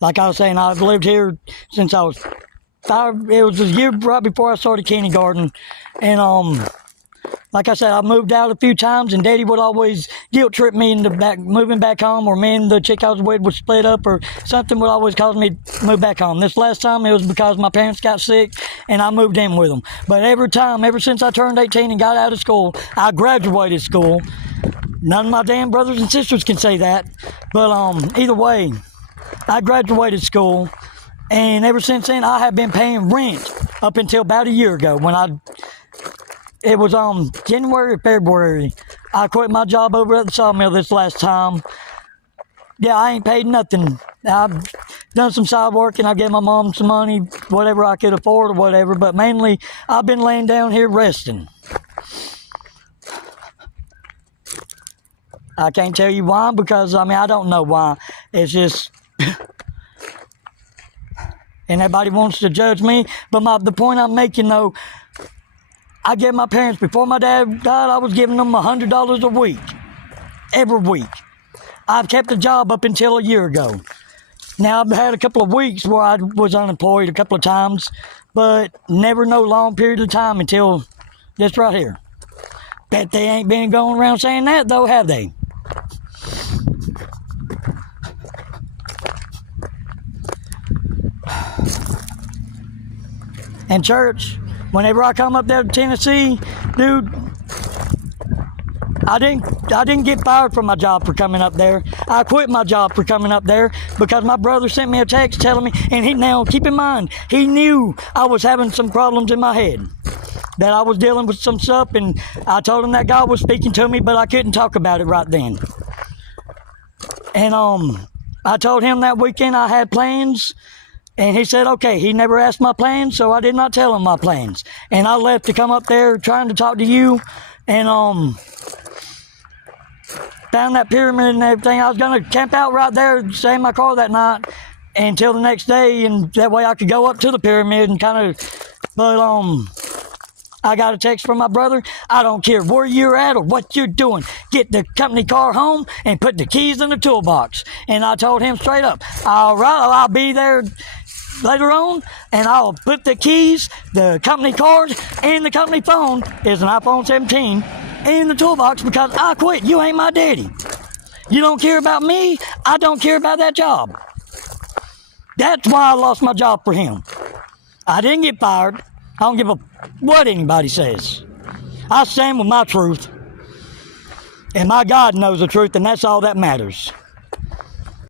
Like I was saying, I've lived here since I was 5. It was a year right before I started kindergarten, and like I said, I moved out a few times, and Daddy would always guilt trip me into moving back home, or me and the chick I was with would split up, or something would always cause me to move back home. This last time, it was because my parents got sick, and I moved in with them. But every time, ever since I turned 18 and got out of school, I graduated school. None of my damn brothers and sisters can say that, but either way, I graduated school, and ever since then, I have been paying rent up until about a year ago when it was January or February. I quit my job over at the sawmill this last time. Yeah, I ain't paid nothing. I've done some side work and I gave my mom some money, whatever I could afford or whatever, but mainly I've been laying down here resting. I can't tell you why because, I don't know why. It's just... and everybody wants to judge me, but the point I'm making, though, I gave my parents, before my dad died, I was giving them $100 a week, every week. I've kept a job up until a year ago. Now, I've had a couple of weeks where I was unemployed a couple of times, but never no long period of time until this right here. Bet they ain't been going around saying that, though, have they? And church, whenever I come up there to Tennessee, dude, I didn't get fired from my job for coming up there. I quit my job for coming up there because my brother sent me a text telling me, and now keep in mind, he knew I was having some problems in my head, that I was dealing with some stuff, and I told him that God was speaking to me, but I couldn't talk about it right then. And I told him that weekend I had plans. And he said, okay, he never asked my plans, so I did not tell him my plans. And I left to come up there trying to talk to you, and found that pyramid and everything. I was going to camp out right there, stay in my car that night until the next day, and that way I could go up to the pyramid and but I got a text from my brother. I don't care where you're at or what you're doing. Get the company car home and put the keys in the toolbox. And I told him straight up, all right, I'll be there later on, and I'll put the keys, the company card, and the company phone, is an iPhone 17, in the toolbox because I quit. You ain't my daddy. You don't care about me. I don't care about that job. That's why I lost my job for him. I didn't get fired. I don't give a what anybody says. I stand with my truth, and my God knows the truth, and that's all that matters.